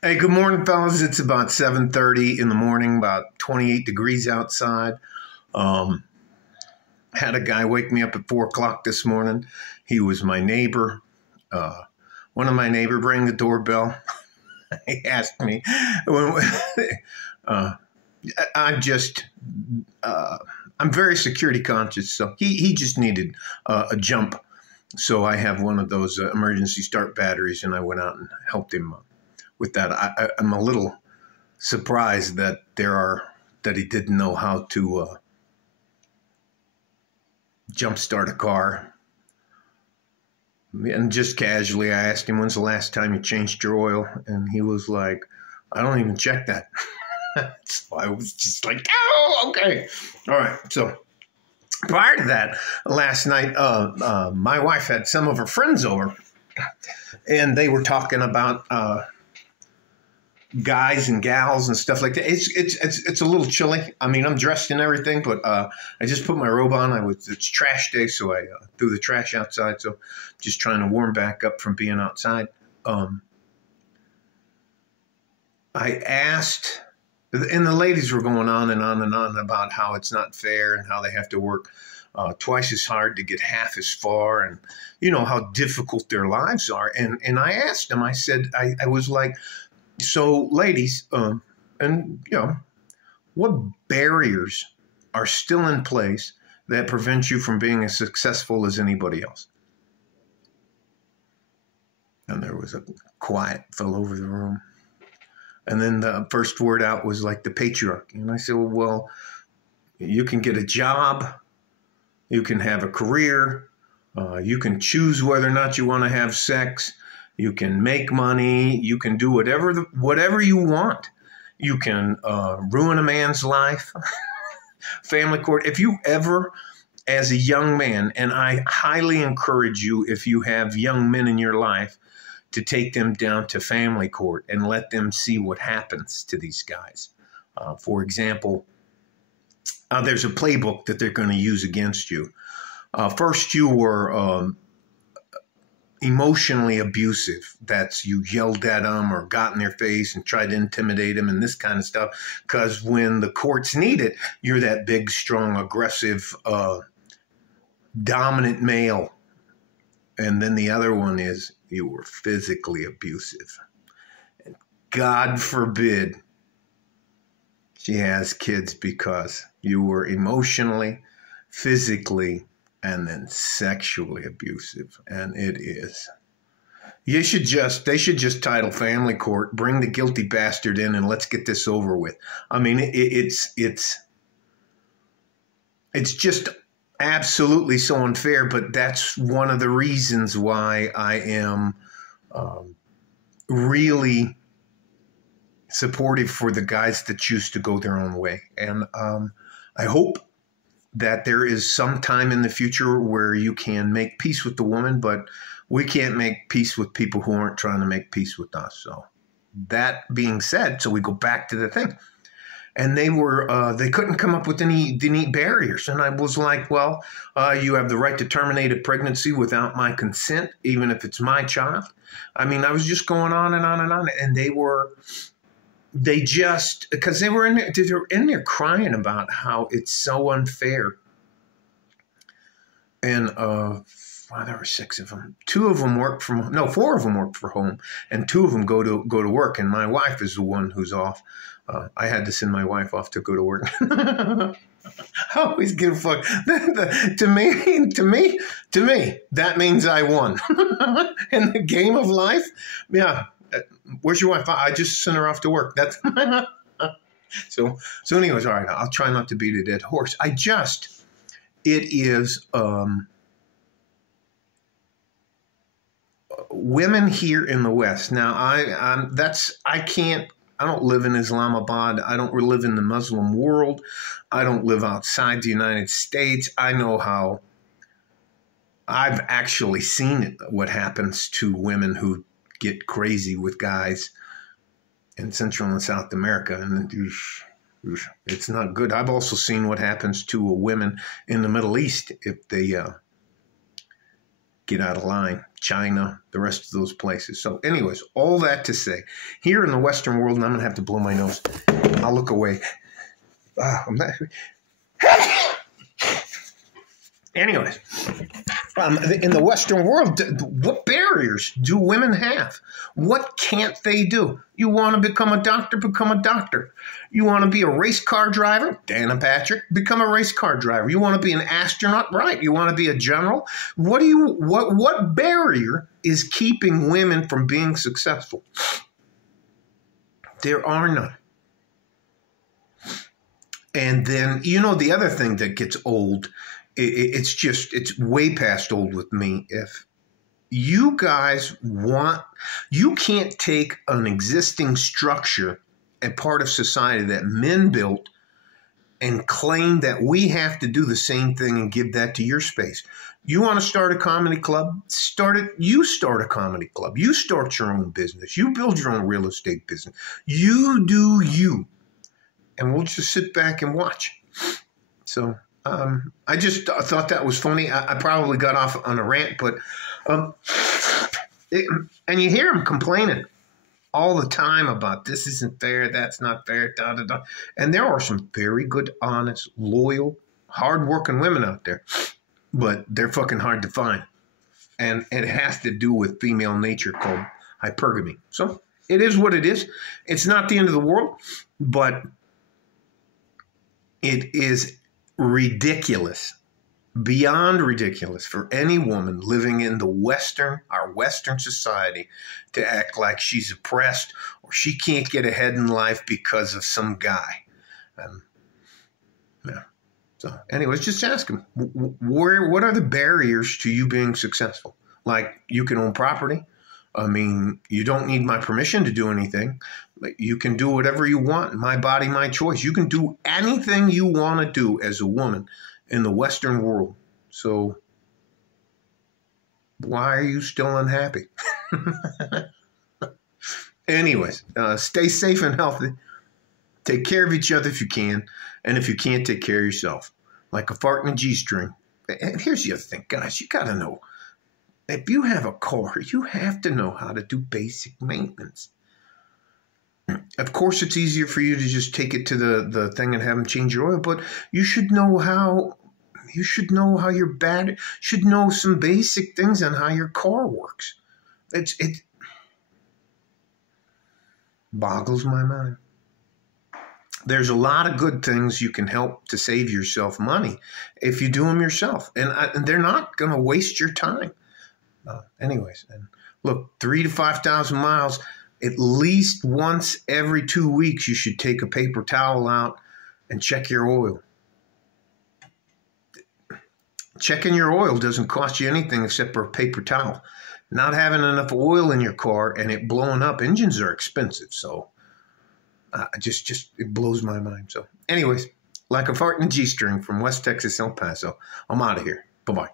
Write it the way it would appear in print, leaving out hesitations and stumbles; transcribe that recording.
Hey, good morning, fellas. It's about 7:30 in the morning, about 28 degrees outside. Um, had a guy wake me up at 4 o'clock this morning. He was my neighbor. Uh, One of my neighbor rang the doorbell. He asked me. uh, I'm just, I'm very security conscious, so he just needed a jump. So I have one of those emergency start batteries, and I went out and helped him with that. I'm a little surprised that he didn't know how to jumpstart a car. And just casually, I asked him, "When's the last time you changed your oil?" And he was like, "I don't even check that." So I was just like, "Oh, okay, all right." So prior to that, last night, my wife had some of her friends over, and they were talking about guys and gals and stuff like that. It's a little chilly. I mean, I'm dressed and everything, but I just put my robe on. It's trash day, so I threw the trash outside. So just trying to warm back up from being outside. I asked, and the ladies were going on and on and on about how it's not fair and how they have to work twice as hard to get half as far, and you know how difficult their lives are. And I asked them. I said, I was like, so, ladies, and you know, what barriers are still in place that prevent you from being as successful as anybody else? And there was a quiet fell over the room. And then the first word out was like the patriarchy. And I said, well, you can get a job, you can have a career, you can choose whether or not you want to have sex. You can make money. You can do whatever you want. You can ruin a man's life. Family court. If you ever, as a young man, and I highly encourage you, if you have young men in your life, to take them down to family court and let them see what happens to these guys. For example, there's a playbook that they're going to use against you. First, you were emotionally abusive. That's you yelled at them or got in their face and tried to intimidate them and this kind of stuff. Because when the courts need it, you're that big, strong, aggressive, dominant male. And then the other one is you were physically abusive. And God forbid she has kids because you were emotionally, physically, and then sexually abusive. And it is. They should just title family court, bring the guilty bastard in, and let's get this over with. I mean, it's just absolutely so unfair, but that's one of the reasons why I am really supportive for the guys that choose to go their own way. And I hope that there is some time in the future where you can make peace with the woman, but we can't make peace with people who aren't trying to make peace with us. So that being said, so we go back to the thing. And they couldn't come up with any barriers. And I was like, well, you have the right to terminate a pregnancy without my consent, even if it's my child. I mean, I was just going on and on and on. And because they were in there crying about how it's so unfair. And there were 6 of them. 4 of them work from home, and 2 of them go to work. And my wife is the one who's off. I had to send my wife off to go to work. I always give a fuck. To me, that means I won in the game of life. Yeah. Where's your wife? I just sent her off to work. That's so anyways, all right, I'll try not to beat a dead horse. It is women here in the West. Now I don't live in Islamabad. I don't live in the Muslim world. I don't live outside the United States. I know how I've actually seen what happens to women who get crazy with guys in Central and South America, and it's not good. I've also seen what happens to women in the Middle East if they get out of line. China, the rest of those places. So anyways, all that to say, here in the Western world, and I'm going to have to blow my nose. I'll look away. Anyways, in the Western world, what barriers do women have? What can't they do? You want to become a doctor? Become a doctor. You want to be a race car driver? Dan and Patrick, become a race car driver. You want to be an astronaut? Right. You want to be a general? What barrier is keeping women from being successful? There are none. And then, the other thing that gets old, it's way past old with me. If you guys you can't take an existing structure and part of society that men built and claim that we have to do the same thing and give that to your space. You want to start a comedy club? You start a comedy club. You start your own business. You build your own real estate business. You do you. And we'll just sit back and watch. So I just thought that was funny. I probably got off on a rant, but and you hear them complaining all the time about this isn't fair, that's not fair, da da da. And there are some very good, honest, loyal, hardworking women out there, but they're fucking hard to find. And it has to do with female nature called hypergamy. So it is what it is. It's not the end of the world, but it is ridiculous, beyond ridiculous, for any woman living in our Western society to act like she's oppressed or she can't get ahead in life because of some guy. Yeah. So anyways, just ask them, what are the barriers to you being successful? Like, you can own property. I mean, you don't need my permission to do anything. You can do whatever you want. My body, my choice. You can do anything you want to do as a woman in the Western world. So why are you still unhappy? Anyways, stay safe and healthy. Take care of each other if you can. And if you can't, take care of yourself. Like a fart in a G-string. And here's the other thing, guys. You got to know. If you have a car, you have to know how to do basic maintenance. Of course, it's easier for you to just take it to the thing and have them change your oil, but you should know how your battery, should know some basic things on how your car works. It boggles my mind. There's a lot of good things you can help to save yourself money if you do them yourself, and they're not going to waste your time. Anyways, and look, 3,000 to 5,000 miles, at least once every 2 weeks, you should take a paper towel out and check your oil. Checking your oil doesn't cost you anything except for a paper towel. Not having enough oil in your car and it blowing up, engines are expensive. So it blows my mind. So anyways, like a fart in a G-string from West Texas, El Paso, I'm out of here. Bye-bye.